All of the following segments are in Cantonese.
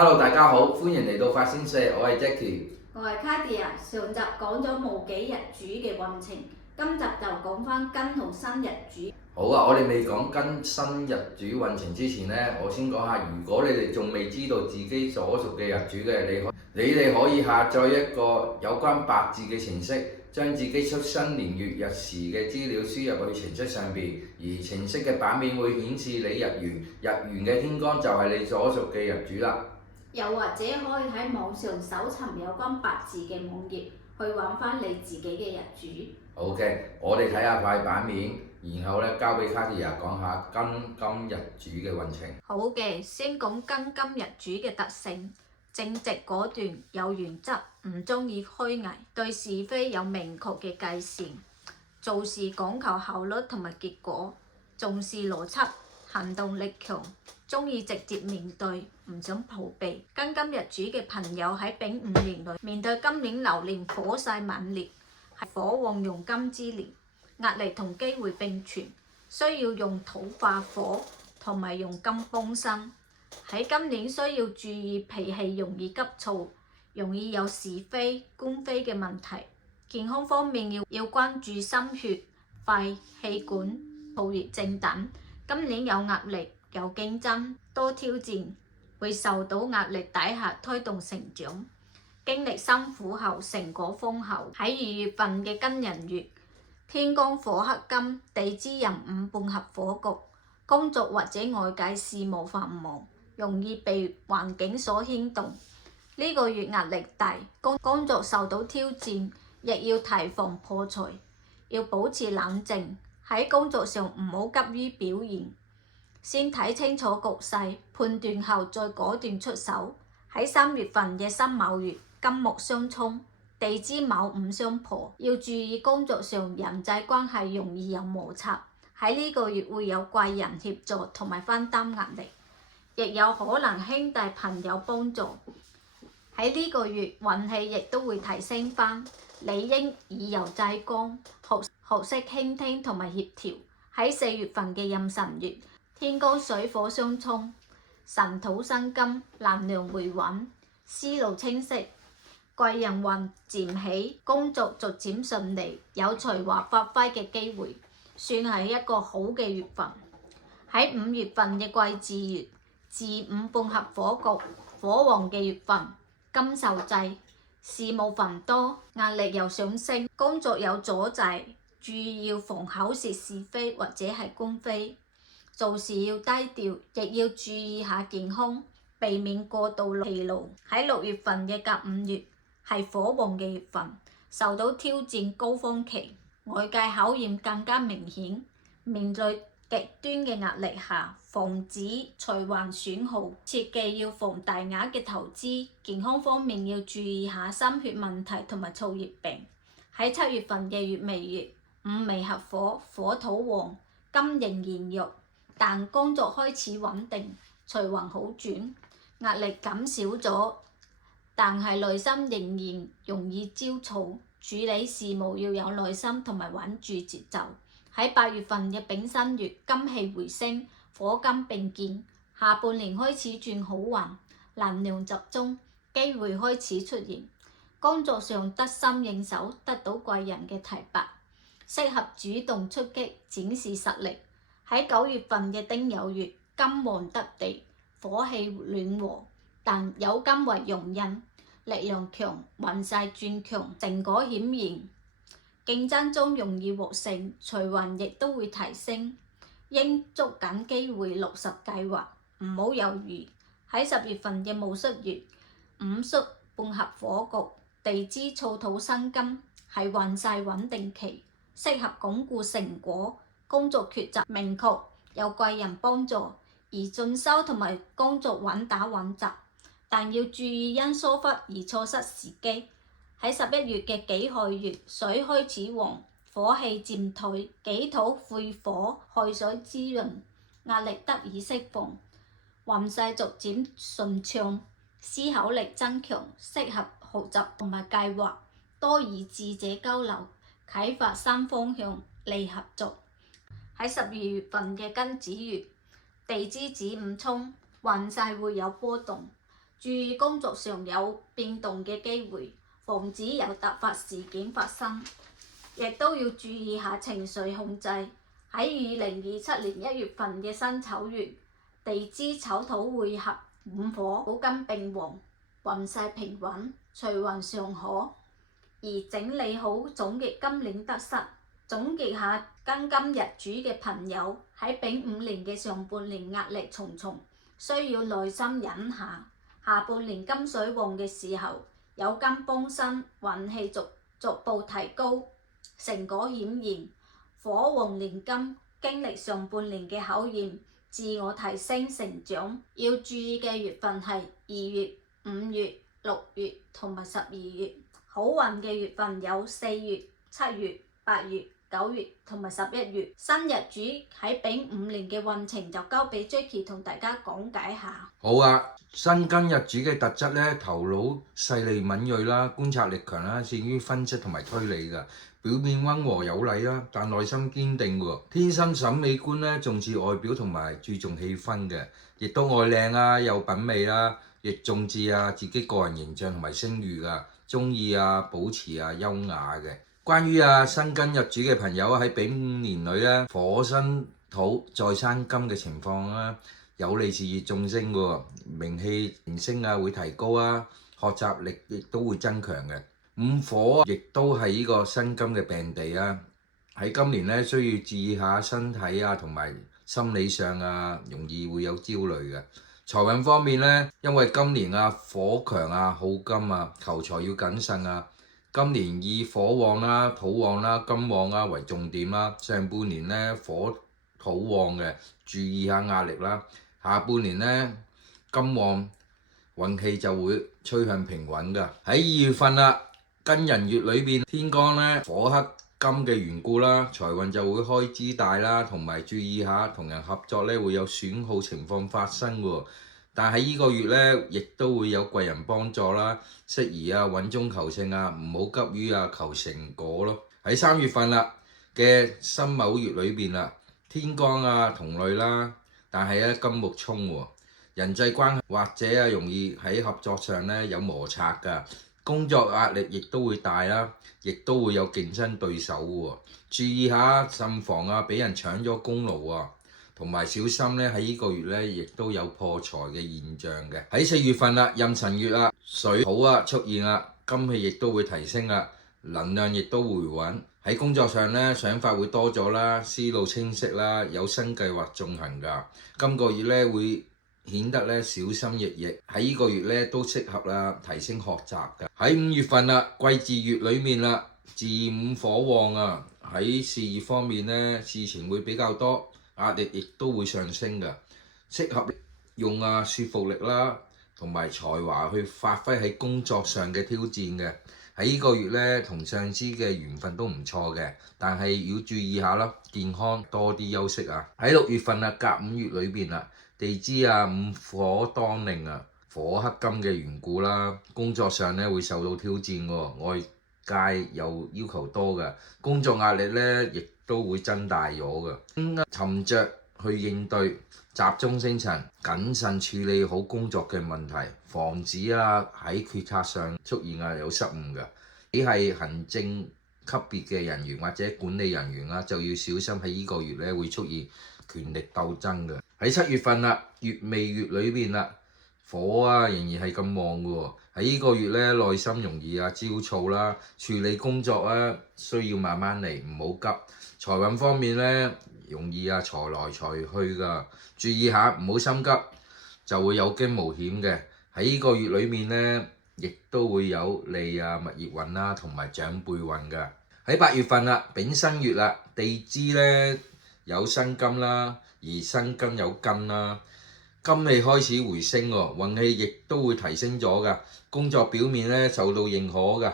Hello，大家好，歡迎嚟到法仙社，我係 Jackie。我係 Kadia，上集講咗戊己日主嘅運程，今集就講翻庚同辛日主。好啊，我哋未講庚辛日主運程之前呢，我先講下，如果你哋仲未知道自己所屬嘅日主嘅，你哋可以下載一個有關八字嘅程式，將自己出生年月日時嘅資料輸入去程式上邊，而程式嘅版面會顯示你日元，日元嘅天干就係你所屬嘅日主啦。又或者可以喺網上搜尋有關八字嘅網頁，去揾翻你自己嘅日主。好嘅，我哋睇下塊版面，然後交俾 Katia 講下庚金日主嘅運程。好嘅，先講庚金日主嘅特性：正直果斷，有原則，唔中意虛偽，對是非有明確嘅界線，做事講求效率同埋結果，重視邏輯，行動力強，中意直接面對，唔想逃避。庚金日主嘅朋友喺丙午年裏面對今年流年火勢猛烈，係火旺用金之年，壓力同機會並存，需要用土化火同埋用金幫身。喺今年需要注意脾氣容易急躁，容易有是非官非嘅問題。健康方面要關注心血、肺、氣管、燥熱症等。今年有壓力、有競爭、多挑戰，會受到壓力底下推動成長，經歷辛苦後成果豐厚。喺2月份嘅庚寅月，天干火克金，地支壬午半合火局，工作或者外界事務繁忙，容易被環境所牽動。呢個月壓力大，工作受到挑戰，亦要提防破財，要保持冷靜。喺工作上唔好急於表現，先睇清楚局勢，判斷後再果斷出手。喺3月份嘅辛卯月，金木相沖，地支卯午相破，要注意工作上人際關係容易有摩擦。喺呢個月會有貴人協助同埋分擔壓力，亦有可能兄弟朋友幫助。喺呢個月運氣亦都會提升返，理應以柔制剛，學識傾聽同埋協調。喺4月份嘅壬辰月，天干水火相沖，辰土生金，能量回穩，思路清晰，貴人運漸起，工作逐漸順利，有才華發揮嘅機會，算係一個好嘅月份。喺5月份嘅癸巳月，巳午半合火局，火旺嘅月份，金受制，事務繁多，壓力又上升，工作有阻滯，注意要防口舌是非或者係官非，做事要低調，亦要注意下健康，避免過度疲勞。喺6月份嘅甲午月，係火旺嘅月份，受到挑戰高峰期，外界考驗更加明顯。面對極端嘅壓力下，防止財運損耗，切忌要防大額嘅投資。健康方面要注意下心血問題同埋燥熱病。喺7月份嘅乙未月，午未合火，火土旺，金仍然弱，但工作開始穩定，財運好轉，壓力減少咗，但係內心仍然容易焦躁，處理事務要有耐心同埋穩住節奏。喺8月份嘅丙申月，金氣回升，火金並健，下半年開始轉好運，能量集中，機會開始出現，工作上得心應手，得到貴人嘅提拔，適合主動出擊，展示實力。喺9月份嘅丁酉月，金旺得地，火氣暖和，但有金為用印，力量強，運勢轉強，成果顯現。競爭中容易獲勝，財運亦都會提升，應捉緊機會落實計劃，唔好猶豫。喺10月份嘅戊戌月，午戌半合火局，地支燥土生金，係運勢穩定期，適合鞏固成果，工作抉擇明確，有貴人幫助，而進修同埋工作穩打穩紮，但要注意因疏忽而錯失時機。喺11月嘅己亥月，水開始旺，火氣漸退，己土晦火，亥水滋潤，壓力得以釋放，運勢逐漸順暢，思考力增強，適合學習同埋計劃，多與智者交流，啟發新方向，利合作。喺12月份嘅庚子月，地支子午沖，運勢會有波動，注意工作上有變動嘅機會，防止有突發事件發生。亦都要注意下情緒控制。喺2027年1月份嘅辛丑月，地支丑土會合午火，古金並旺，運勢平穩，財運尚可。而整理好總結今年得失，總結下庚金日主嘅朋友喺丙午年嘅上半年壓力重重，需要耐心忍下。下半年金水旺嘅時候，有金幫身，運氣逐步提高，成果顯現。火旺年金經歷上半年嘅考驗，自我提升成長。要注意嘅月份係2月、5月、6月同埋12月。好運嘅月份有4月、7月、8月、9月同埋11月。新日主喺丙午年嘅運程就交俾 Jackie 同大家講解下。好啊，辛庚日主嘅特質咧，頭腦細膩敏鋭啦，觀察力強啦，善於分析同埋推理㗎。表面溫和有禮啦，但內心堅定喎。天生審美觀咧，重視外表同埋注重氣氛嘅，亦都愛靚啊，有品味啦，亦重視自己個人形象同埋聲譽㗎，中意保持優雅嘅。關於辛庚日主嘅朋友喺丙午年裏咧，火生土再生金嘅情況啦，有利事業晉升喎，名氣名聲會提高啊，學習力亦都會增強嘅。午火亦都係呢個辛金嘅病地啊！喺今年咧，需要注意下身體同埋心理上容易會有焦慮嘅。財運方面咧，因為今年火強耗金求財要謹慎。今年以火旺啦、土旺啦、金旺為重點啦。上半年咧，火土旺嘅，注意下壓力啦。下半年咧，金旺，運氣就會趨向平穩㗎。喺2月份庚寅月裏邊，天干咧火克金嘅緣故啦，財運就會開支大啦，同埋注意下同人合作咧會有損耗情況發生喎。但係呢個月咧，亦都會有貴人幫助啦，適宜穩中求勝唔好急於求成果咯。喺3月份嘅辛卯月裏邊天干同類啦，但係金木衝喎，人際關係或者容易喺合作上咧有摩擦㗎。工作壓力亦都會大啦，亦都會有競爭對手喎。注意下慎防俾人搶咗功勞同埋小心咧喺呢個月咧亦都有破財嘅現象嘅。喺4月份壬辰月水土出現金氣亦都會提升能量亦都回穩。喺工作上咧想法會多咗啦，思路清晰啦，有新計劃進行㗎。今個月咧會顯得咧小心翼翼，喺呢個月咧都適合提升學習㗎。喺5月份癸巳月裏面巳午火旺喺事業方面咧事情會比較多，壓力亦都會上升㗎，適合用說服力啦同埋才華去發揮喺工作上嘅挑戰嘅。喺呢個月咧同上司嘅緣分都唔錯嘅，但係要注意下啦，健康多啲休息喺6月份甲午月裏邊地支午火當令火克金嘅緣故啦，工作上咧會受到挑戰喎，外界又要求多嘅，工作壓力咧亦都會增大咗嘅。沉着去應對，集中精神，謹慎處理好工作嘅問題，防止喺決策上出現有失誤嘅。你係行政級別嘅人員或者管理人員就要小心喺呢個月咧會出現權力鬥爭嘅。喺7月份乙未月裏邊火仍然係咁旺嘅喎。喺呢個月咧內心容易焦躁啦，處理工作需要慢慢嚟，唔好急。財運方面咧容易財來財去㗎，注意下唔好心急，就會有驚無險嘅。喺呢個月裏面咧亦都會有利物業運啦同埋長輩運㗎。喺8月份丙申月地支咧有辛金啦，而辛金有金啦，金氣開始回升喎，運氣亦都會提升咗㗎。工作表面咧受到認可㗎，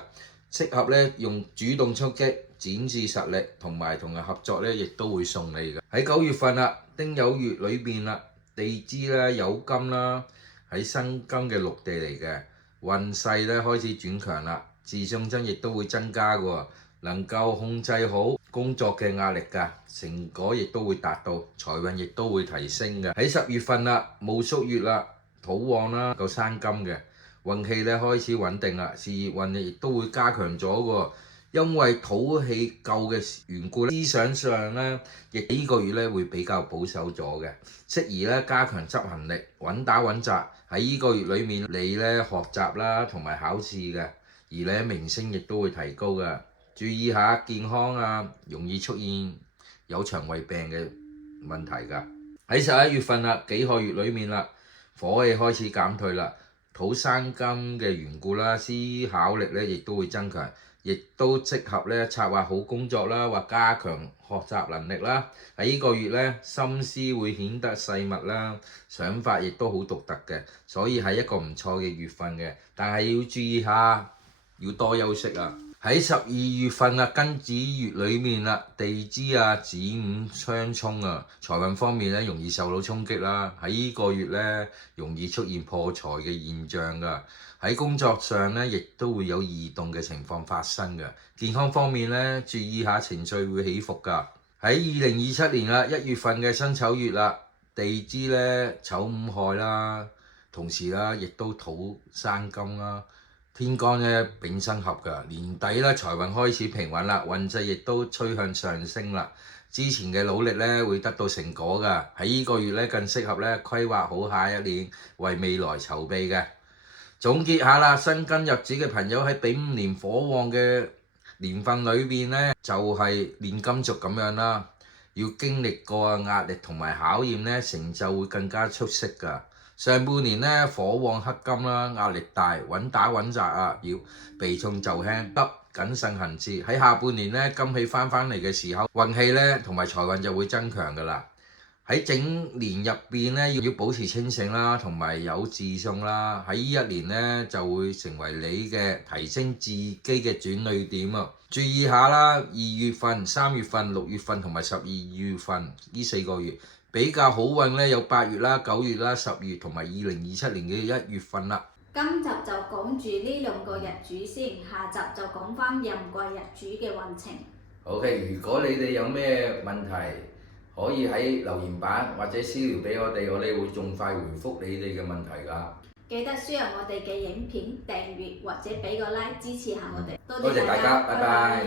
適合咧用主動出擊，展示實力，同埋同人合作咧亦都會順利㗎。喺9月份丁酉月裏邊地支咧有金啦，喺辛金嘅陸地嚟嘅，運勢咧開始轉強啦，自信心亦都會增加㗎，能夠控制好工作嘅壓力㗎，成果亦都會達到，財運亦都會提升嘅。喺10月份戊戌月土旺啦，夠生金嘅運氣咧開始穩定啦，事業運亦都會加強咗喎。因為土氣夠嘅緣故，思想上咧亦呢個月咧會比較保守咗嘅，適宜咧加強執行力，穩打穩紮。喺呢個月裡面，你咧學習啦同埋考試嘅，而咧名聲亦都會提高嘅。注意下健康啊，容易出現有腸胃病嘅問題㗎。喺11月份啦，幾個月裡面啦，火氣開始減退啦，土生金嘅緣故啦，思考力咧亦都會增強。亦都適合咧策劃好工作啦，或加強學習能力啦。喺呢個月咧，心思會顯得細密啦，想法亦都好獨特嘅，所以係一個唔錯嘅月份嘅。但係要注意下，要多休息啊。喺12月份啊，庚子月裡面啦，地支啊子午相沖啊，財運方面咧容易受到衝擊啦。喺呢個月咧，容易出現破財嘅現象㗎。喺工作上咧，亦都會有異動嘅情況發生嘅。健康方面咧，注意下情緒會起伏㗎。喺2027年啦，1月份嘅辛丑月啦，地支咧丑午亥啦，同時啦亦都土生金啦。天干咧丙申合㗎，年底咧財運開始平穩啦，運勢亦都趨向上升啦。之前嘅努力咧會得到成果㗎，喺呢個月咧更適合咧規劃好下一年，為未來籌備嘅。總結下啦，辛庚日子嘅朋友喺丙午年火旺嘅年份裏邊咧，就係煉金術咁樣啦，要經歷過壓力同埋考驗咧，成就會更加出色㗎。上半年咧火旺克金啦，壓力大，穩打穩紮啊，要避重就輕，急謹慎行事。喺下半年咧金氣翻嚟嘅時候，運氣咧同埋財運就會增強㗎啦。喺整年入邊咧要保持清醒啦，同埋有自信啦。喺呢一年咧就會成為你嘅提升自己嘅轉捩點啊！注意下啦，2月份、3月份、6月份同埋12月份呢4個月。比較好運咧，有8月啦、9月啦、10月同埋2027年嘅1月份啦。今集就講住呢2個日主先，下集就講返壬癸日主嘅運程。OK，如果你哋有咩問題，可以喺留言板或者私聊俾我哋會盡快回覆你哋嘅問題㗎。記得 share 我哋嘅影片、訂閱或者俾個 like 支持下我哋。多謝大家，拜拜。